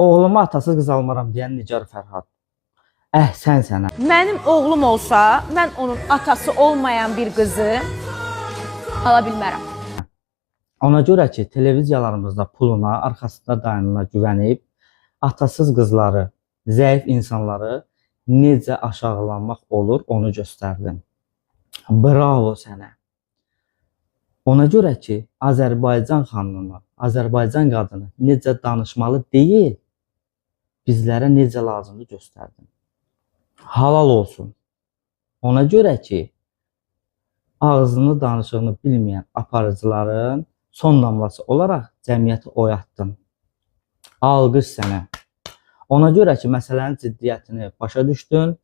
Oğluma atasız qız almaram deyən Nigar Fərhad. Sən sənə. Mənim oğlum olsa, mən onun atası olmayan bir qızı ala bilmərəm. Ona görə ki, televiziyalarımızda puluna, arxasında dayanına güvənib, atasız qızları, zəif insanları necə aşağılanmaq olur, onu göstərdin. Bravo sənə. Ona görə ki, Azərbaycan xanımı, Azərbaycan qadını necə danışmalı deyil, bizlərə necə lazımdır göstərdin. Halal olsun. Ona görə ki, ağzını, danışığını bilməyən aparıcıların son damlası olaraq cəmiyyəti oyatdın. Alqış sənə. Ona görə ki, məsələnin ciddiyyətini başa düşdün,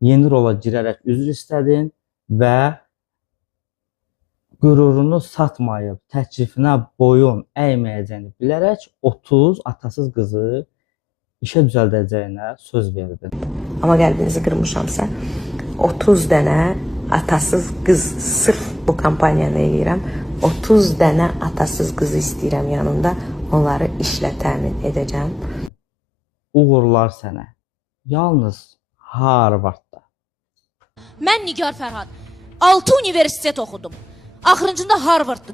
yeni rola girərək üzr istədin və qürurunu satmayıb, təklifinə boyun əyməyəcəyini bilərək 30 atasız qızı işə düzəldəcəyinə söz verdin. Amma qəlbinizi qırmışamsa, 30 dənə atasız qız, sırf bu kampaniyanı eləyirəm, 30 dənə atasız qızı istəyirəm yanımda, onları işlə təmin edəcəm. Uğurlar sənə. Yalnız Harvardda. Mən Nigar Fərhad 6 universitet oxudum. Axırıncında Harvardda.